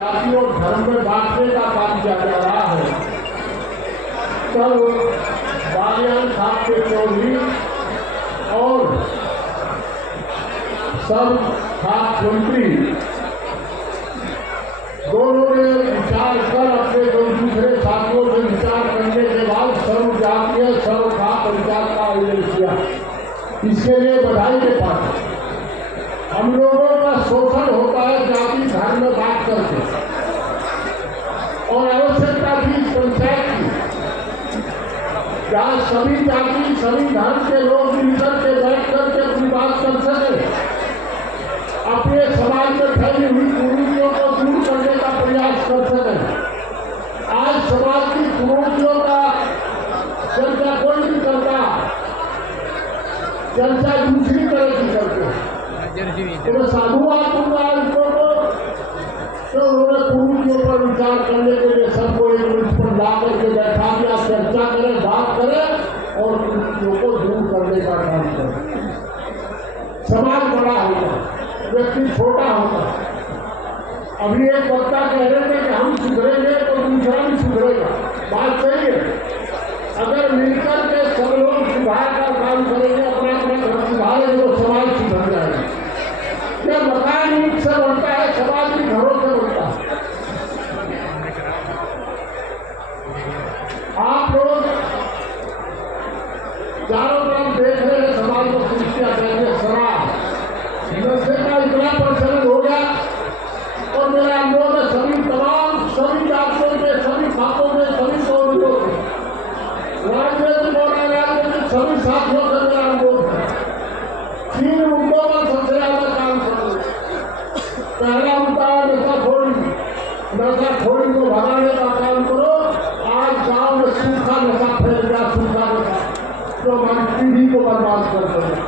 जाति और धर्म में बांटने का काम किया जा रहा है। कल बालियान साहब के चौधरी और सब खास मंत्री दोनों ने विचार कर अपने दो दूसरे साथियों से विचार करने के बाद सर्व जातीय सर्व खास पंचायत का आयोजन किया। इसके लिए बधाई के पात्र। हम लोगों का शोषण होता है जाति धर्म में बात करके और आवश्यकता थी पंचायत की, जहाँ सभी जाति सभी धर्म के लोग मिलकर के बैठ करके अपनी बात कर सके, अपने समाज में फैली हुई कुरीतियों को दूर करने का प्रयास कर सके। आज समाज की कुरीतियों का चर्चा कोई नहीं करता, चर्चा दूसरी तरह की करते हैं। तो मैं साधुवाद दूंगा उनको तो उन्होंने पूरी के ऊपर विचार करने के लिए सबको एक मंच पर ला करके बैठा दिया, चर्चा करें, बात करें और कुरीतियों को दूर करने का काम करें। समाज बड़ा होगा, व्यक्ति छोटा होगा। अभी एक वक्ता कह रहे थे कि हम सुधरेंगे तो दूसरा भी सुधरेगा। बात सही है। अगर मिलकर के सब लोग सुधार का काम करेंगे, अपना अपना घर सुधारेंगे तो समाज सुधर जाएगा। यह मकान ईंट से बनता है, समाज भी घरों से बनता है। आप लोग चारों तरफ देख रहे हैं समाज को समस्या कैसे शराब नशे का इतना प्रचलन हो गया और मेरा अनुरोध है सभी तमाम सभी जातियों के सभी खातों में सभी कौमियों के राजनीतिक और अराजनीतिक सभी साथियों से मेरा अनुरोध है। 3 मुद्दों पर सबसे ज्यादा काम करो। पहला मुद्दा नशाखोरी को भगाने का काम करो। आज गांव में सूखा नशा फैल गया, सूखा नशा जो हमारी पीढ़ी को बर्बाद कर देगा।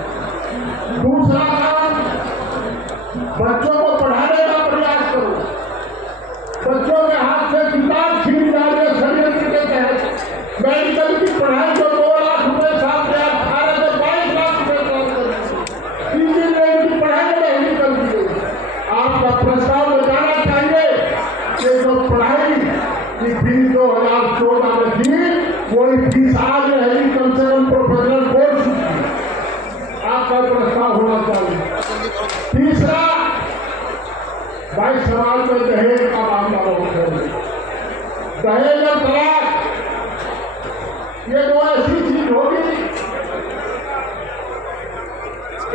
दूसरा काम, बच्चों को पढ़ाने का प्रयास करो। बच्चों के हाथ से किताब छीन डालिए षड्यंत्र के तहत। मेडिकल की पढ़ाई को 2 लाख रुपए साल से 18 से 22 लाख रुपए प्राप्त कर इंजीनियरिंग की पढ़ाई नहीं कर दी गई। आपका प्रस्ताव में जाना चाहिए कि जो पढ़ाई की फीस 2014 में थी वही फीस आज रहेगी, कम से कम प्रोफेशनल कोर्स आपका प्रस्ताव होना चाहिए। तीसरा, भाई समाज में दहेज का मामला बहुत है। दहेज और तलाक ये 2 ऐसी चीज होगी,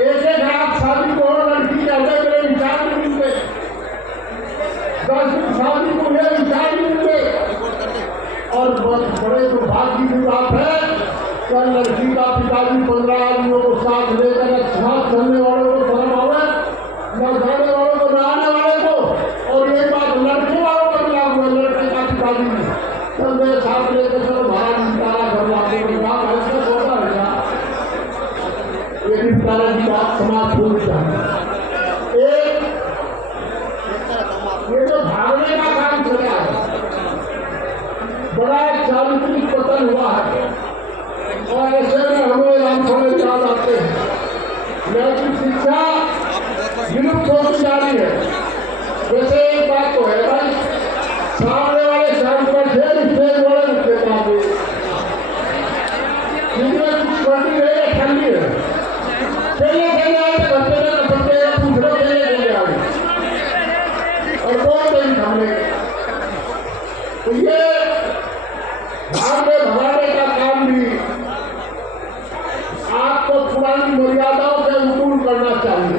एक रात शादी को लड़की कहते मेरे विचार नहीं मिलते, 10 दिन शादी को मेरे विचार नहीं मिलते। और बड़े दुर्भाग्य की बात है कि लड़की का पिताजी 15 आदमियों को साथ लेकर साथ चलने वालों को शर्म आवे, न जाने वालों को, न आने वाले को। और ये बात लड़के वालों पर लागू है। लड़के का पिताजी चल मेरे साथ लेकर चलो भाड़ा निपटारा घर लाने की बात ऐसे होता है क्या? ये निपटारा की बात समाज भूल चाहिए। एक ये जो भागने का काम चला है, बड़ा चारित्रिक पतन हुआ है और ऐसे में हमें रामफल याद आते हैं। नैतिक शिक्षा विलुप्त होती जा रही है। वैसे एक बात तो है भाई, सामने वाले साइड पर स्टेज वाले मुख्य काम जिनमें कुछ ठंडी है ठंडी है चलिए चलिए आए बच्चे में बच्चे पूछ रहे चलिए चलिए आगे और कौन नहीं थामने। तो ये भागने भगाने का काम भी आपको पुरानी मर्यादाओं से अनुकूल करना चाहिए।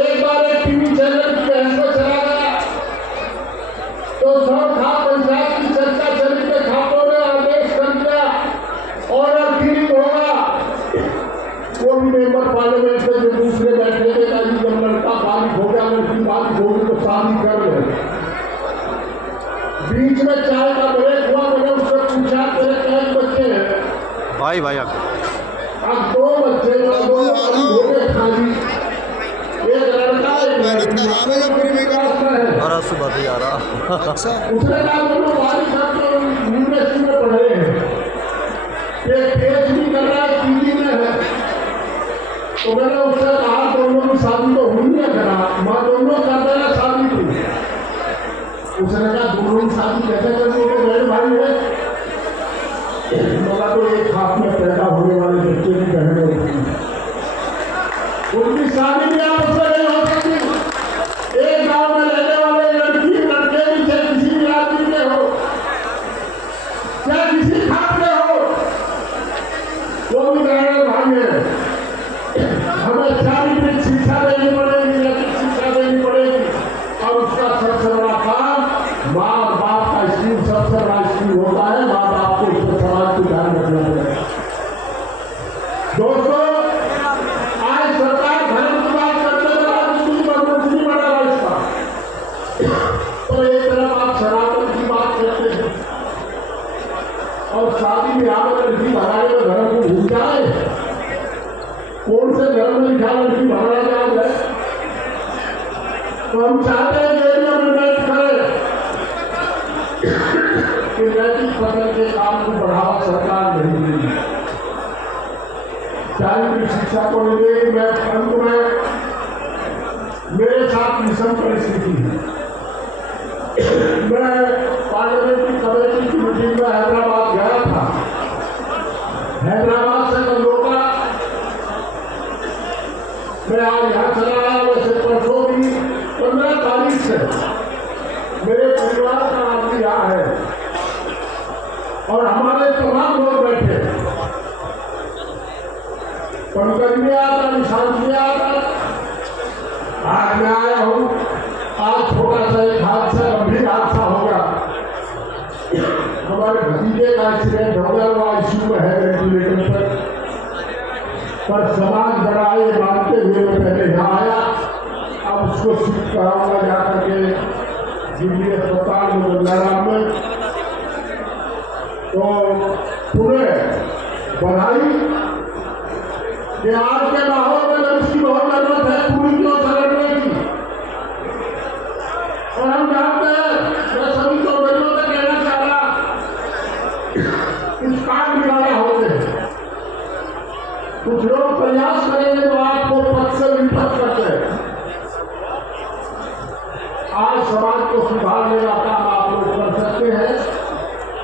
एक बार एक टीवी चैनल की बहस में चला गया तो सब खा पंचायत की चर्चा चली के खातों ने आदेश कर दिया और गिरी होगा। वो भी मेंबर पार्लियामेंट में जो दूसरे बैठे थे कि जब लड़का बालिग हो गया, लड़की बालिग होगी तो शादी कर ले। बीच में चाय का ब्रेक हुआ, मैंने उससे पूछा तेरे कितने बच्चे हैं? भाई अब 2 बच्चे, 2 हो गए खाली, एक लड़का और सुबह भी आ रहा। उसने कहा दोनों बालिग यूनिवर्सिटी में पढ़ रहे हैं, एक PhD कर रहा है, PG में है। तो मैंने उससे कहा दोनों की शादी तो हुई है, करा माँ दोनों कर रहे हैं शादी की। उसने कहा दोनों शादी कैसे करनी है मेरे भाई है। बोला तो एक हाथ में पैदा होने वाले बच्चे की बहनें होती हैं, उनकी शादी भी आपस में नहीं हो सकती। एक गांव में रहने वाले लड़की लड़के भी चाहे किसी भी आदमी के हो, चाहे किसी खाप में हो, वो भी बहनें भाई है। हमें शारीरिक शिक्षा देनी पड़ेगी, नैतिक शिक्षा देनी पड़ेगी, और उसका सबसे बड़ा काम माँ और बाप का स्कूल सबसे बड़ा स्कूल होता है। माँ बाप को उसके समाज को ध्यान रखना पड़ेगा। दोस्तों, आज सरकार धर्म की बात करते हुए राजनीति पर कुछ नहीं बढ़ा रहा इसका, तो एक तरफ आप सनातन की बात करते हैं और शादी ब्याह में लड़की भगाने में धर्म को भूल जाए। कौन से धर्म में लिखा लड़की भगाना जान है? तो हम चाहते हैं कि अमेंडमेंट करें कि नैतिक पतन के काम को बढ़ावा सरकार नहीं देगी, शारीरिक शिक्षा को नहीं देगी। मैं अंत में मेरे साथ विषम परिस्थिति है। मैं पार्लियामेंट की कमेटी की मीटिंग में हैदराबाद गया था। हैदराबाद से कलौटा मैं आज यहाँ चला आया। वैसे परसों भी 15 तारीख से मेरे परिवार का आदमी यहाँ है और हमारे तमाम लोग बैठे, पंकज में आता, निशांत में आता, आज मैं आया हूँ। आज छोटा सा एक हादसा, गंभीर हादसा हो गया। हमारे भतीजे का एक्सीडेंट हो गया, वो आईसीयू में है वेंटिलेटर पर समाज बड़ा ये मानते हुए मैं पहले यहाँ आया। अब उसको शिफ्ट कराऊंगा जाकर के दिल्ली अस्पताल में बंगाराम में। तो पुनः बधाई कि आज के माहौल में उसकी बहुत जरूरत है पूरी को समझने की। और हम जानते हैं, मैं सभी को बच्चों से कहना चाह रहा, कुछ काम निकाला होते हैं, कुछ लोग प्रयास करेंगे तो आपको पद से विपद करते हैं। आज समाज को सुधारने का काम आप लोग कर सकते हैं,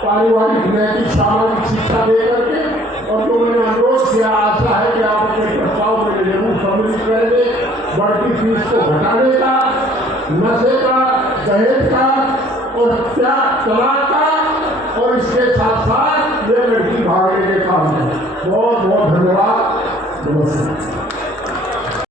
पारिवारिक नैतिक सामाजिक शिक्षा दे करके। और जो मैंने अनुरोध किया, आशा है कि आप अपने प्रस्ताव में जरूर सम्मिलित करेंगे। बढ़ती फीस को घटाने का, नशे का, दहेज का और तलाक का, और इसके साथ साथ ये लड़की भागने के काम है। बहुत बहुत धन्यवाद। नमस्कार।